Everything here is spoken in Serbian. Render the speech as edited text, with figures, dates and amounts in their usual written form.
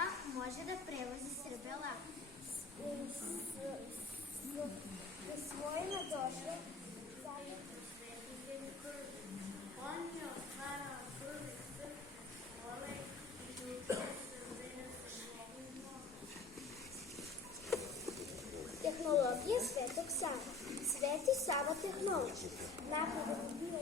Sava može da prevozi Srbe lako. Svojima došli On je otvarao prvi Srb, i učio Srbe tehnologije Svetog Sava. Sveti Sava tehnolog. Napredak bio